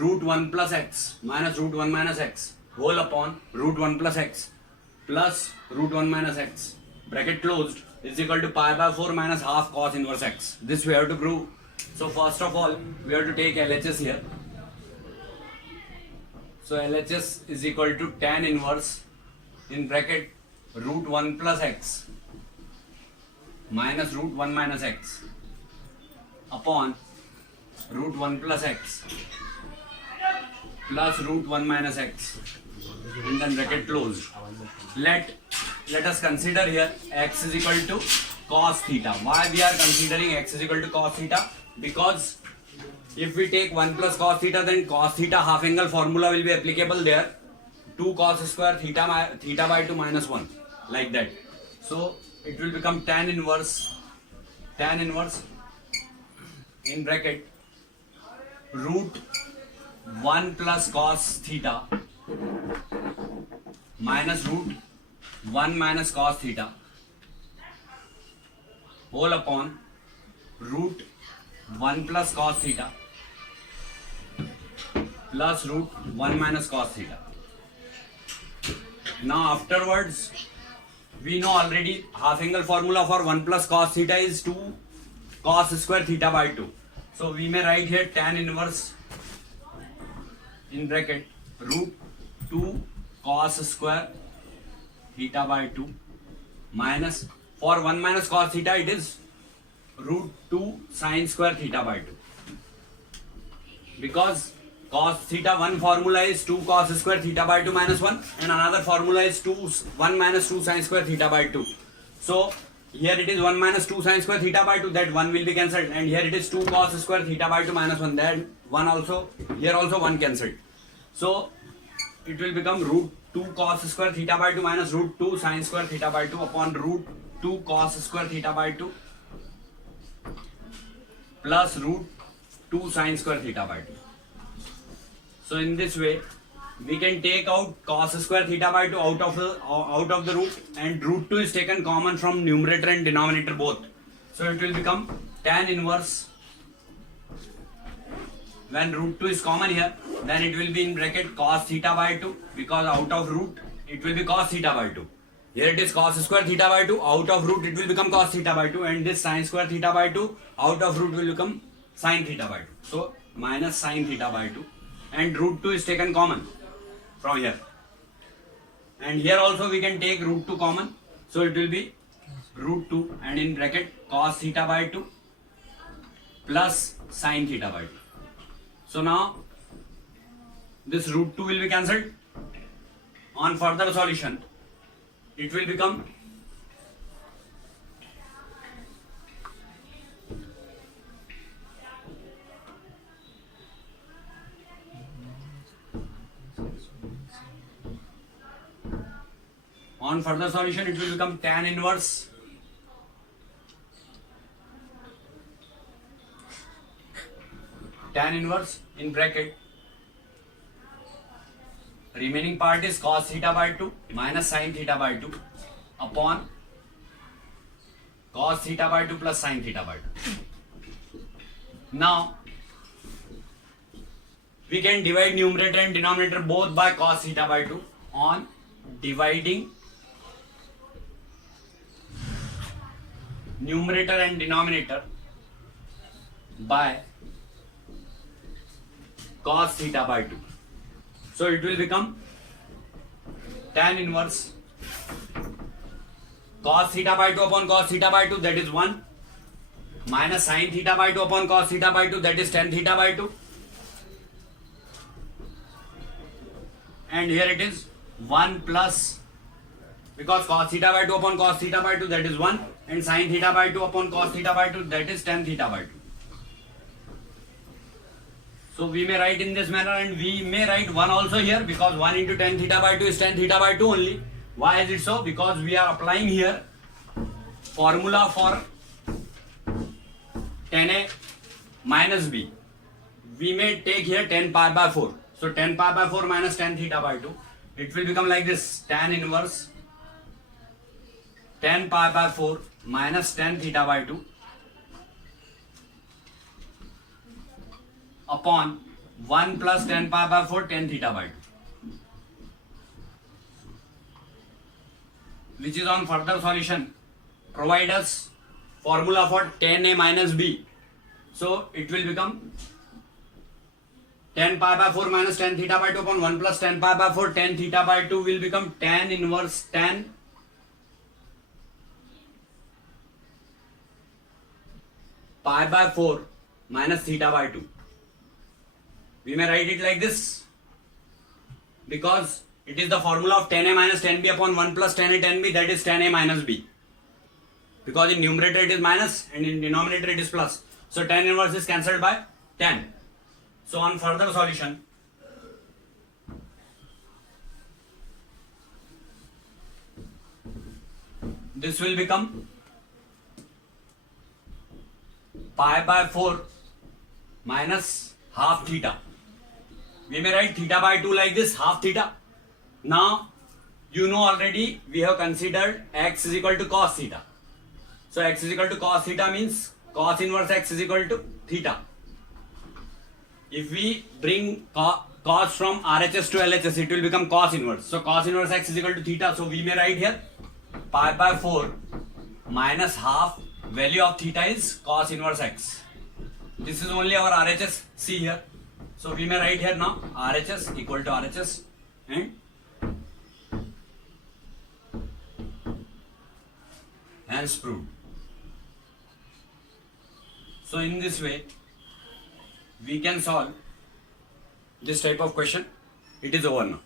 root 1 plus x minus root 1 minus x whole upon root 1 plus x plus root 1 minus x bracket closed is equal to pi by 4 minus half cos inverse x. This we have to prove. So first of all we have to take LHS here. So LHS is equal to tan inverse in bracket root 1 plus x minus root 1 minus x upon root 1 plus x plus root 1 minus x and then bracket closed. Let us consider here x is equal to cos theta. Why we are considering x is equal to cos theta? Because if we take 1 plus cos theta, then cos theta half angle formula will be applicable there. 2 cos square theta by 2 minus 1, like that. So it will become tan inverse in bracket root 1 plus cos theta minus root 1 minus cos theta whole upon root 1 plus cos theta plus root 1 minus cos theta. Now afterwards we know already half angle formula for 1 plus cos theta is 2 cos square theta by 2. So we may write here tan inverse in bracket root 2 cos square theta by 2 minus, for 1 minus cos theta it is root 2 sin square theta by 2, because cos theta one formula is 2 cos square theta by 2 minus 1 and another formula is 1 minus 2 sin square theta by 2. So here it is 1 minus 2 sin square theta by 2, that 1 will be cancelled, and here it is 2 cos square theta by 2 minus 1, that 1 also, here also 1 cancelled. So it will become root 2 cos square theta by 2 minus root 2 sin square theta by 2 upon root 2 cos square theta by 2 plus root 2 sin square theta by 2. So in this way we can take out cos square theta by 2 out of the root, and root 2 is taken common from numerator and denominator both. So it will become tan inverse, when root 2 is common here, then it will be in bracket cos theta by 2, because out of root it will be cos theta by 2. Here it is cos square theta by 2, out of root it will become cos theta by 2, and this sin square theta by 2 out of root will become sin theta by 2. So minus sin theta by 2, and root 2 is taken common from here, and here also we can take root 2 common, so it will be root 2 and in bracket cos theta by 2 plus sin theta by 2. So now this root 2 will be cancelled. On further solution it will become tan inverse in bracket, remaining part is cos theta by 2 minus sin theta by 2 upon cos theta by 2 plus sin theta by 2. Now we can divide numerator and denominator both by cos theta by 2 on dividing numerator and denominator by cos theta by 2. So it will become tan inverse cos theta by 2 upon cos theta by 2, that is 1, minus sin theta by 2 upon cos theta by 2, that is tan theta by 2, and here it is 1 plus, because cos theta by 2 upon cos theta by 2, that is 1, and sin theta by 2 upon cos theta by 2, that is tan theta by 2. So we may write in this manner, and we may write 1 also here, because 1 into tan theta by 2 is tan theta by 2 only. Why is it so? Because we are applying here formula for tan A minus B. We may take here tan pi by 4. So tan pi by 4 minus tan theta by 2. It will become like this, tan inverse tan pi by 4 minus tan theta by 2 upon 1 plus 10 pi by 4 tan theta by 2, which is on further solution provide us formula for tan A minus B. So it will become 10 pi by 4 minus tan theta by 2 upon 1 plus 10 pi by 4 tan theta by 2 will become tan inverse tan pi by 4 minus theta by 2. We may write it like this because it is the formula of tan A minus tan B upon 1 plus tan A tan B, that is tan A minus B. Because in numerator it is minus and in denominator it is plus. So tan inverse is cancelled by tan. So on further solution, this will become pi by 4 minus half theta. We may write theta by 2 like this, half theta. Now you know already we have considered x is equal to cos theta. So x is equal to cos theta means cos inverse x is equal to theta. If we bring cos from RHS to LHS, it will become cos inverse. So cos inverse x is equal to theta. So we may write here pi by 4 minus half value of theta is cos inverse x. This is only our RHS. See here. So we may write here now RHS equal to RHS and hence proved. So in this way we can solve this type of question. It is over now.